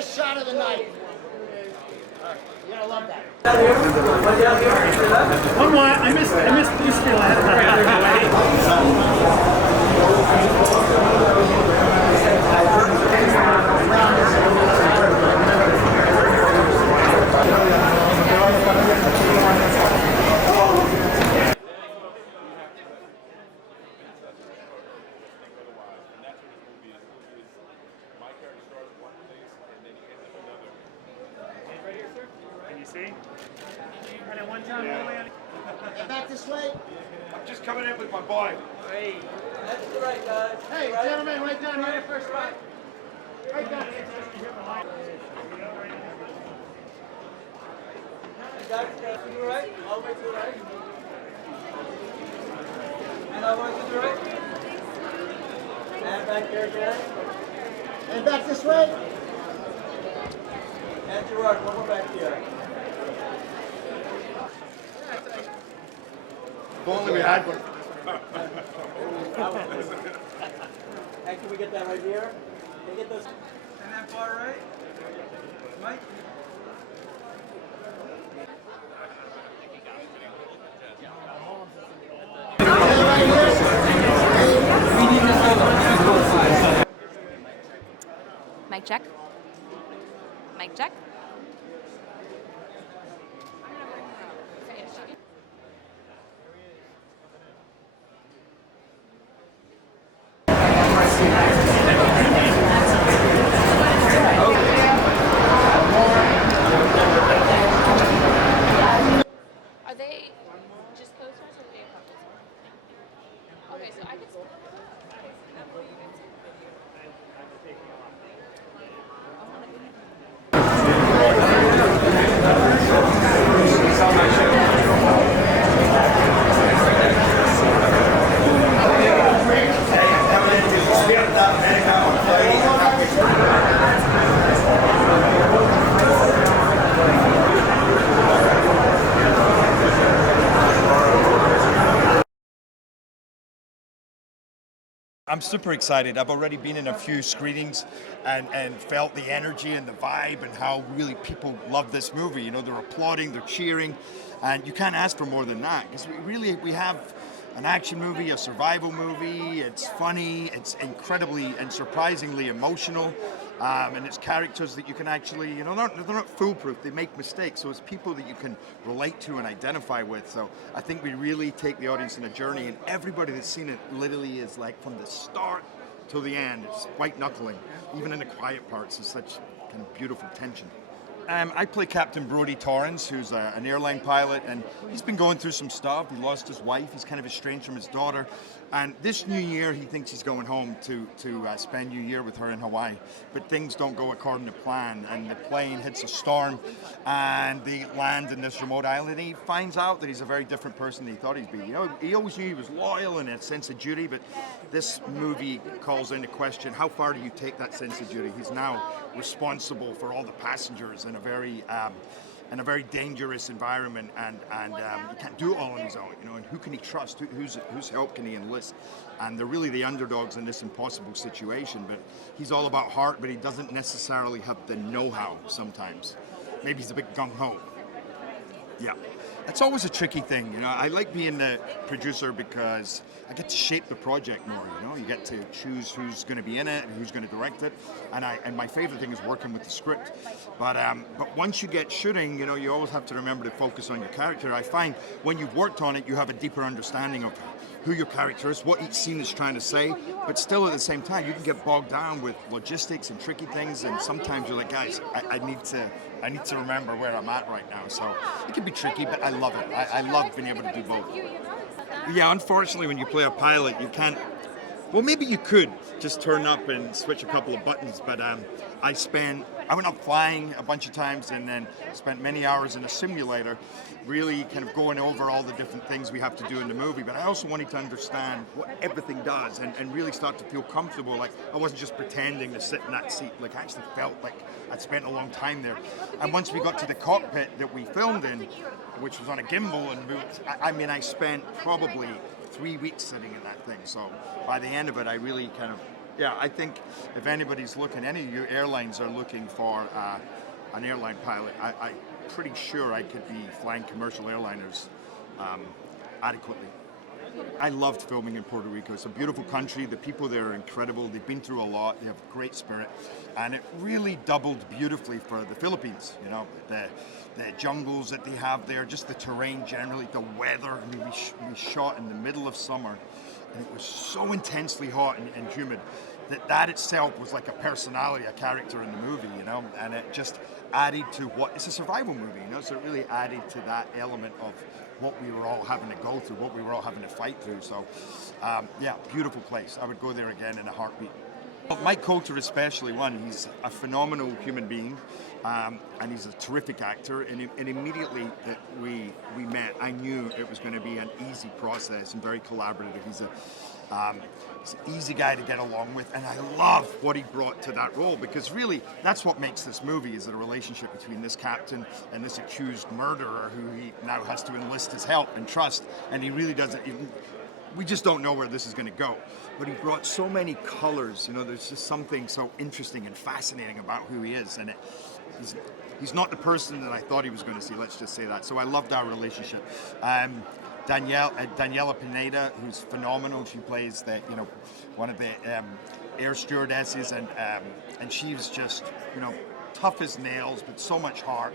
best shot of the night. You're gonna love that. One more. I missed Blue Steel. I had to See? And one time back this way. I'm just coming in with my boy. Hey, that's the right, guys. Hey, gentlemen, right down here first spot. Right down here. Guys, to the right, all the way to the right. And all the way to the right. And back there again. And back this way. And Gerard, one more back here. If only we had one. And can we get that right here? Can we get those? And that far right? Mike? Mic check. Mic check. Are they just close ones or are they couples? Okay, so I can. I'm super excited. I've already been in a few screenings and felt the energy and the vibe and how really people love this movie. You know, they're applauding, they're cheering, and you can't ask for more than that because we have an action movie, a survival movie. It's funny, it's incredibly and surprisingly emotional, and it's characters that you can actually, you know, they're not foolproof. They make mistakes, so it's people that you can relate to and identify with. So I think we really take the audience on a journey, and everybody that's seen it literally is like from the start till the end. It's white knuckling, even in the quiet parts. There's such kind of beautiful tension. I play Captain Brody Torrance, who's an airline pilot, and he's been going through some stuff. He lost his wife. He's kind of estranged from his daughter. And this New Year, he thinks he's going home to spend New Year with her in Hawaii. But things don't go according to plan, and the plane hits a storm, and they land in this remote island. And he finds out that he's a very different person than he thought he'd be. You know, he always knew he was loyal and a sense of duty, but this movie calls into question how far do you take that sense of duty? He's now responsible for all the passengers in a very dangerous environment, and he can't do it all on his own, you know. And who can he trust? Whose help can he enlist? And they're really the underdogs in this impossible situation. But he's all about heart, but he doesn't necessarily have the know-how sometimes. Maybe he's a bit gung-ho. Yeah. It's always a tricky thing, you know. I like being the producer because I get to shape the project more, you know. You get to choose who's going to be in it and who's going to direct it, and my favorite thing is working with the script. But once you get shooting, you know, you always have to remember to focus on your character. I find when you've worked on it, you have a deeper understanding of who your character is, what each scene is trying to say, but still at the same time, you can get bogged down with logistics and tricky things, and sometimes you're like, guys, I need to remember where I'm at right now. So it can be tricky, but I love it. I love being able to do both. Yeah, unfortunately, when you play a pilot, you can't. Well, maybe you could just turn up and switch a couple of buttons, but I went up flying a bunch of times and then spent many hours in a simulator really kind of going over all the different things we have to do in the movie. But I also wanted to understand what everything does and really start to feel comfortable. Like I wasn't just pretending to sit in that seat. Like I actually felt like I'd spent a long time there. And once we got to the cockpit that we filmed in, which was on a gimbal, and I spent probably 3 weeks sitting in that thing. So by the end of it, I really kind of, Yeah, I think if anybody's looking, any of you airlines are looking for an airline pilot, I'm pretty sure I could be flying commercial airliners adequately. I loved filming in Puerto Rico. It's a beautiful country. The people there are incredible. They've been through a lot. They have a great spirit. And it really doubled beautifully for the Philippines. You know, the jungles that they have there, just the terrain generally, the weather. I mean, we shot in the middle of summer, and it was so intensely hot and humid that itself was like a personality, a character in the movie, you know, and it just added to what, it's a survival movie, you know, so it really added to that element of what we were all having to go through, what we were all having to fight through. So, yeah, beautiful place. I would go there again in a heartbeat. Mike Colter especially, he's a phenomenal human being, and he's a terrific actor, and immediately that we met, I knew it was going to be an easy process and very collaborative. He's an easy guy to get along with, and I love what he brought to that role, because really that's what makes this movie, is a relationship between this captain and this accused murderer who he now has to enlist his help and trust, and he really doesn't even, we just don't know where this is going to go. But he brought so many colors, you know, there's just something so interesting and fascinating about who he is, and he's not the person that I thought he was going to see, let's just say that. So I loved our relationship. Daniela Pineda, who's phenomenal. She plays one of the air stewardesses, and she was just, you know, tough as nails, but so much heart.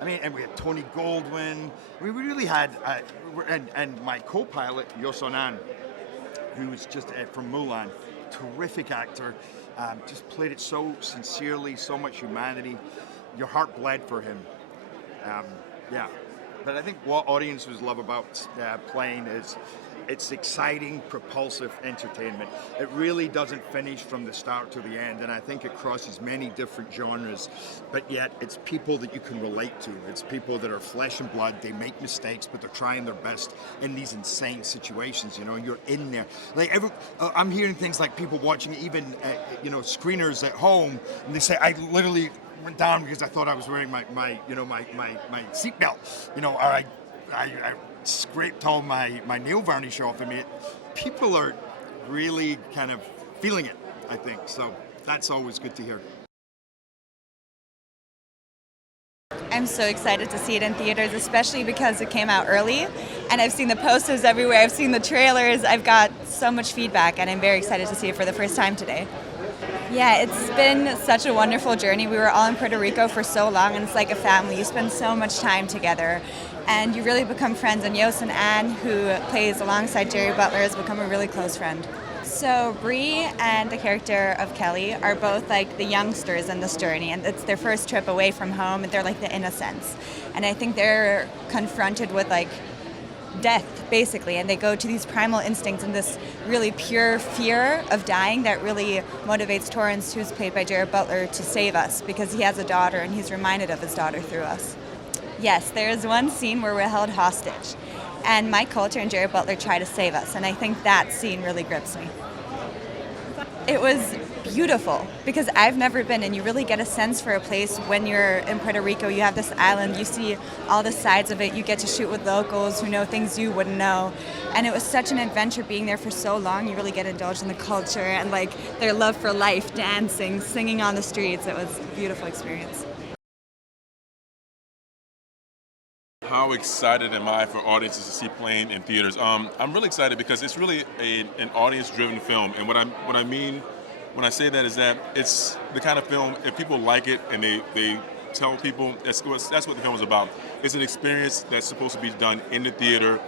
I mean, and we had Tony Goldwyn. We really had, and my co-pilot Yosonan, who was just from Mulan, terrific actor, just played it so sincerely, so much humanity. Your heart bled for him. Yeah. But I think what audiences love about playing is it's exciting, propulsive entertainment. It really doesn't finish from the start to the end, and I think it crosses many different genres, but yet it's people that you can relate to. It's people that are flesh and blood. They make mistakes, but they're trying their best in these insane situations, you know, and you're in there. Like I'm hearing things like people watching even, screeners at home, and they say, I literally went down because I thought I was wearing my seatbelt, you know, or I scraped all my nail varnish off. I mean, people are really kind of feeling it, I think. So that's always good to hear. I'm so excited to see it in theaters, especially because it came out early, and I've seen the posters everywhere, I've seen the trailers, I've got so much feedback, and I'm very excited to see it for the first time today. Yeah, it's been such a wonderful journey. We were all in Puerto Rico for so long, and it's like a family. You spend so much time together, and you really become friends. And Yoson An, who plays alongside Jerry Butler, has become a really close friend. So Bree and the character of Kelly are both like the youngsters in this journey, and it's their first trip away from home, and they're like the innocents. And I think they're confronted with like death, basically, and they go to these primal instincts and this really pure fear of dying that really motivates Torrance, who's played by Jared Butler, to save us, because he has a daughter and he's reminded of his daughter through us. Yes, there's one scene where we're held hostage, and Mike Colter and Jared Butler try to save us, and I think that scene really grips me. It was beautiful, because I've never been, and you really get a sense for a place when you're in Puerto Rico. You have this island, you see all the sides of it, you get to shoot with locals who know things you wouldn't know, and it was such an adventure being there for so long. You really get indulged in the culture and like their love for life, dancing, singing on the streets. It was a beautiful experience. How excited am I for audiences to see Plane in theaters? I'm really excited because it's really an audience-driven film, and what I mean when I say that is that it's the kind of film, if people like it and they tell people, that's what the film is about. It's an experience that's supposed to be done in the theater.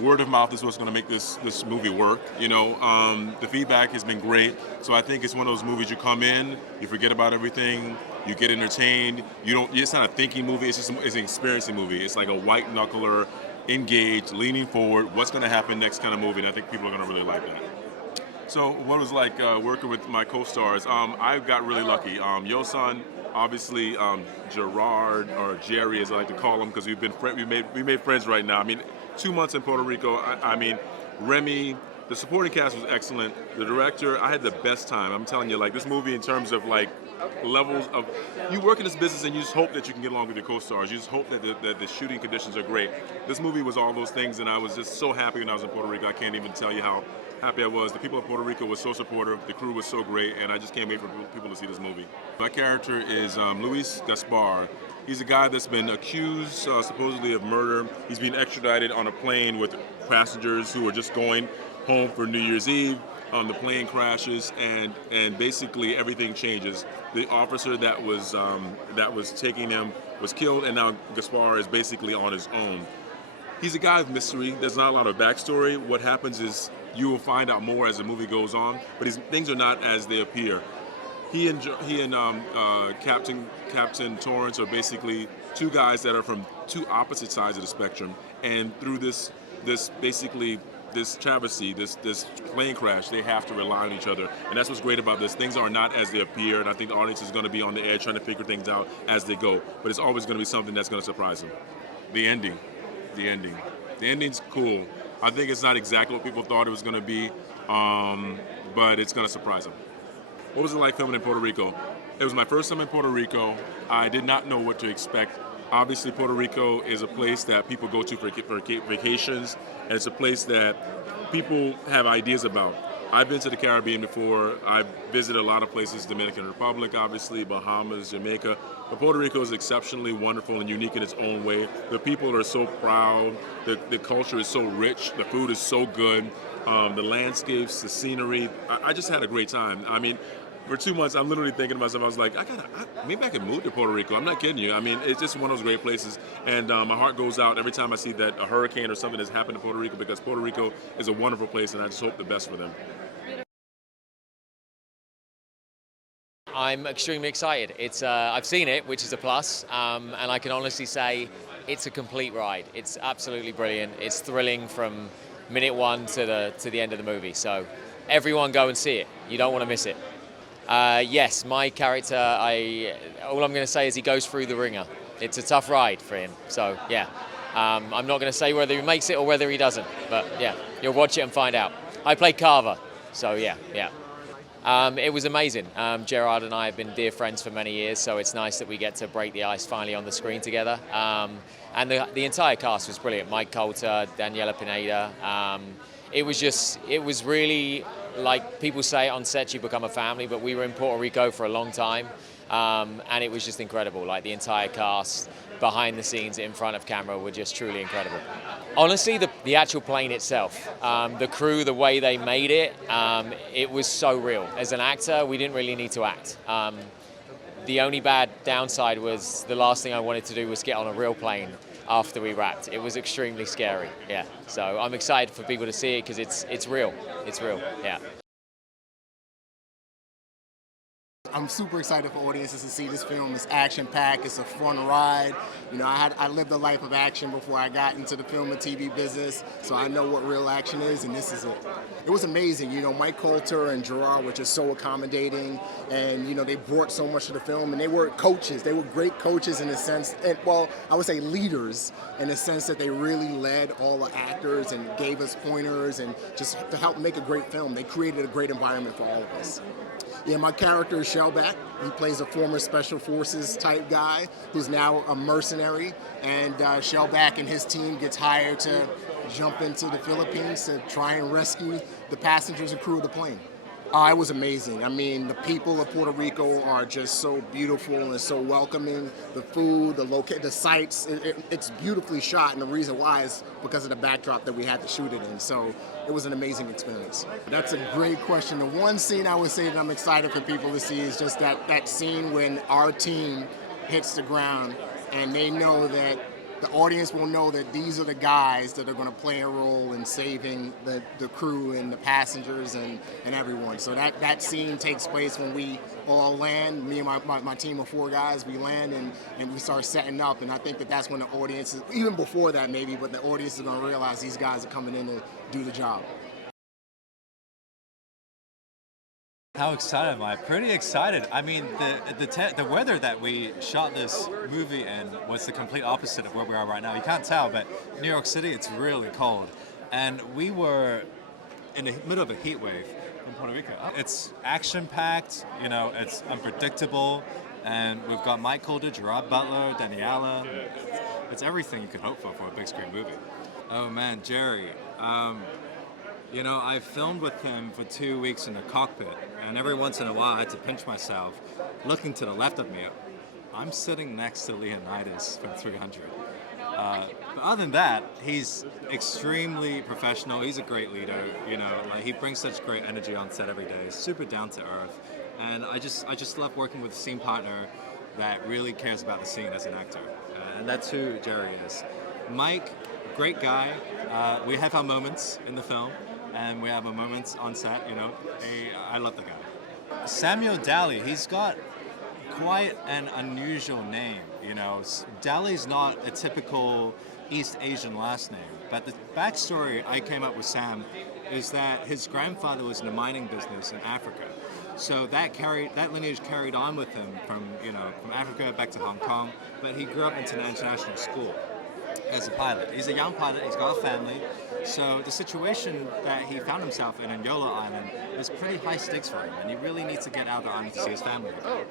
Word of mouth is what's going to make this movie work. You know, the feedback has been great, so I think it's one of those movies you come in, you forget about everything, you get entertained. It's not a thinking movie. It's an experiencing movie. It's like a white knuckler, engaged, leaning forward. What's going to happen next kind of movie? And I think people are going to really like that. So what it was like working with my co-stars? I got really lucky. Yoson, obviously, Gerard or Jerry, as I like to call him, because we made friends right now. I mean, 2 months in Puerto Rico. I mean, Remy. The supporting cast was excellent. The director, I had the best time. I'm telling you, like, this movie in terms of like levels of, you work in this business and you just hope that you can get along with your co-stars. You just hope that the shooting conditions are great. This movie was all those things, and I was just so happy when I was in Puerto Rico. I can't even tell you how happy I was. The people of Puerto Rico were so supportive, the crew was so great, and I just can't wait for people to see this movie. My character is Luis Gaspar. He's a guy that's been accused supposedly of murder. He's being extradited on a plane with passengers who are just going home for New Year's Eve. The plane crashes, and basically everything changes. The officer that was taking him was killed, and now Gaspar is basically on his own. He's a guy of mystery. There's not a lot of backstory. What happens is you will find out more as the movie goes on, but things are not as they appear. He and Captain Torrance are basically two guys that are from two opposite sides of the spectrum, and through this travesty, this plane crash, they have to rely on each other. And that's what's great about this. Things are not as they appear, and I think the audience is going to be on the edge trying to figure things out as they go. But it's always going to be something that's going to surprise them. The ending. The ending's cool. I think it's not exactly what people thought it was going to be, but it's going to surprise them. What was it like filming in Puerto Rico? It was my first time in Puerto Rico. I did not know what to expect. Obviously, Puerto Rico is a place that people go to for vacations, and it's a place that people have ideas about. I've been to the Caribbean before. I've visited a lot of places, Dominican Republic, obviously, Bahamas, Jamaica. But Puerto Rico is exceptionally wonderful and unique in its own way. The people are so proud. The culture is so rich. The food is so good. The landscapes, the scenery. I just had a great time. I mean, for 2 months, I'm literally thinking to myself, I was like, maybe I could move to Puerto Rico. I'm not kidding you. I mean, it's just one of those great places. And my heart goes out every time I see that a hurricane or something has happened to Puerto Rico, because Puerto Rico is a wonderful place, and I just hope the best for them. I'm extremely excited. I've seen it, which is a plus, and I can honestly say it's a complete ride. It's absolutely brilliant. It's thrilling from minute one to the end of the movie. So everyone go and see it. You don't want to miss it. Yes, my character, all I'm going to say is he goes through the ringer. It's a tough ride for him. So yeah, I'm not going to say whether he makes it or whether he doesn't, but yeah, you'll watch it and find out. I play Carver, so yeah. It was amazing. Gerard and I have been dear friends for many years, so it's nice that we get to break the ice finally on the screen together. And the entire cast was brilliant. Mike Coulter, Daniela Pineda. It was really, like people say on set, you become a family, but we were in Puerto Rico for a long time, and it was just incredible. Like the entire cast, behind the scenes, in front of camera, were just truly incredible. Honestly, the actual plane itself, the crew, the way they made it, it was so real. As an actor, we didn't really need to act. The only bad downside was the last thing I wanted to do was get on a real plane after we wrapped. It was extremely scary, yeah. So I'm excited for people to see it because it's real. It's real, yeah. I'm super excited for audiences to see this film. It's action-packed. It's a fun ride. You know, I lived a life of action before I got into the film and TV business, so I know what real action is, and this is it. It was amazing. You know, Mike Coulter and Gerard were just so accommodating, and you know, they brought so much to the film, and they were coaches. They were great coaches in the sense, and well, I would say leaders in the sense that they really led all the actors and gave us pointers and just to help make a great film. They created a great environment for all of us. Yeah, my character is Shellback. He plays a former Special Forces type guy who's now a mercenary, and Shellback and his team gets hired to jump into the Philippines to try and rescue the passengers and crew of the plane. It was amazing. I mean, the people of Puerto Rico are just so beautiful and so welcoming. The food, the sights, it's beautifully shot, and the reason why is because of the backdrop that we had to shoot it in. So it was an amazing experience. That's a great question. The one scene I would say that I'm excited for people to see is just that scene when our team hits the ground and they know that the audience will know that these are the guys that are going to play a role in saving the crew and the passengers and everyone. So that scene takes place when we all land. Me and my team of 4 guys, we land and we start setting up. And I think that's when the audience is, even before that maybe, but the audience is going to realize these guys are coming in to do the job. How excited am I? Pretty excited. I mean, the weather that we shot this movie in was the complete opposite of where we are right now. You can't tell, but New York City, it's really cold. And we were in the middle of a heat wave. from Puerto Rico. It's action-packed, you know, it's unpredictable, and we've got Mike Coulter, Gerard Butler, Daniela. It's everything you could hope for a big screen movie. Oh man, Jerry. You know, I filmed with him for 2 weeks in the cockpit, and every once in a while I had to pinch myself. Looking to the left of me, I'm sitting next to Leonidas from 300. But other than that, he's extremely professional. He's a great leader. You know, like he brings such great energy on set every day. He's super down to earth, and I just love working with a scene partner that really cares about the scene as an actor, and that's who Jerry is. Mike, great guy. We have our moments in the film, and we have our moments on set. You know, I love the guy. Samuel Dali, he's got quite an unusual name. You know, Dali's not a typical East Asian last name, but the backstory I came up with Sam is that his grandfather was in the mining business in Africa. So that lineage carried on with him from Africa back to Hong Kong, but he grew up into an international school as a pilot. He's a young pilot, he's got a family, so the situation that he found himself in Yola Island is pretty high stakes for him, and he really needs to get out of the island to see his family again.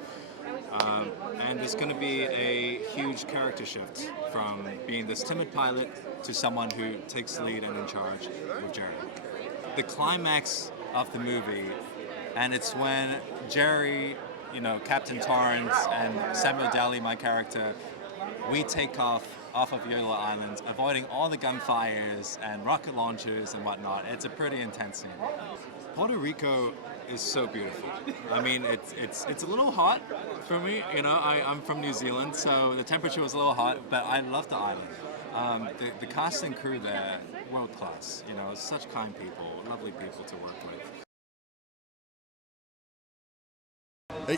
And there's going to be a huge character shift from being this timid pilot to someone who takes the lead and in charge with Jerry. The climax of the movie, and it's when Jerry, you know, Captain Torrance and Samuel Dali, my character, we take off of Yola Island, avoiding all the gunfires and rocket launchers and whatnot. It's a pretty intense scene. Puerto Rico is so beautiful. I mean, it's a little hot for me. You know, I'm from New Zealand, so the temperature was a little hot, but I love the island. The cast and crew there, world class. You know, such kind people, lovely people to work with.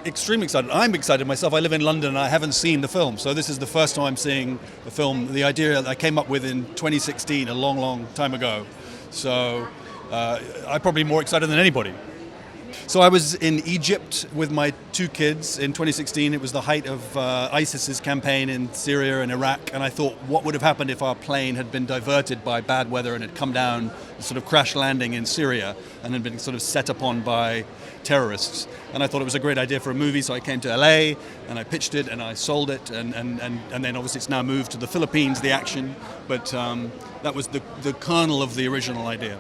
Extremely excited. I'm excited myself. I live in London and I haven't seen the film, so this is the first time I'm seeing the film. The idea that I came up with in 2016, a long time ago. So I'm probably more excited than anybody. So I was in Egypt with my 2 kids in 2016. It was the height of ISIS's campaign in Syria and Iraq, and I thought, what would have happened if our plane had been diverted by bad weather and had come down, sort of crash landing in Syria, and had been sort of set upon by terrorists. And I thought it was a great idea for a movie, so I came to LA and I pitched it and I sold it, and then obviously it's now moved to the Philippines, the action, but that was the kernel of the original idea.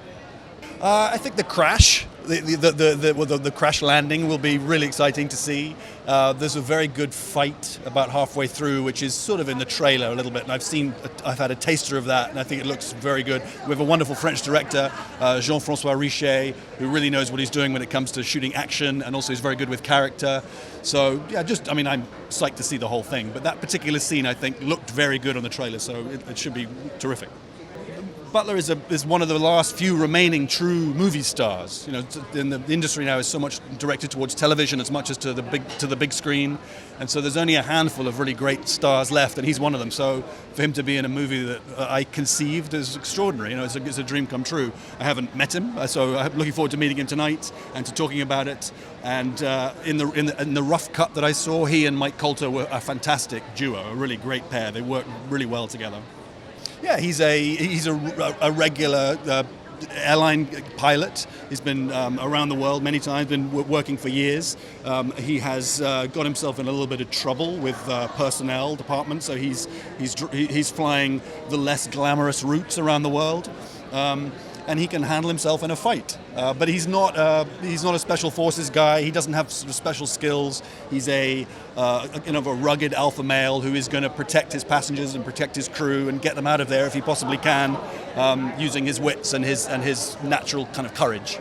I think the crash, the crash landing will be really exciting to see. There's a very good fight about halfway through, which is sort of in the trailer a little bit, and I've had a taster of that, and I think it looks very good. We have a wonderful French director, Jean-François Richet, who really knows what he's doing when it comes to shooting action, and also is very good with character. So yeah, I'm psyched to see the whole thing. But that particular scene, I think, looked very good on the trailer, so it should be terrific. Butler is one of the last few remaining true movie stars. You know, in the industry now is so much directed towards television as much as to the big screen, and so there's only a handful of really great stars left, and he's one of them. So for him to be in a movie that I conceived is extraordinary. You know, it's a dream come true. I haven't met him, so I'm looking forward to meeting him tonight and to talking about it. And in the rough cut that I saw, he and Mike Coulter were a fantastic duo, a really great pair. They work really well together. Yeah, he's a regular airline pilot. He's been around the world many times, been working for years. He has got himself in a little bit of trouble with personnel department, so he's flying the less glamorous routes around the world. And he can handle himself in a fight, but he's not a special forces guy. He doesn't have sort of special skills. He's a rugged alpha male who is going to protect his passengers and protect his crew and get them out of there if he possibly can, using his wits and his natural kind of courage.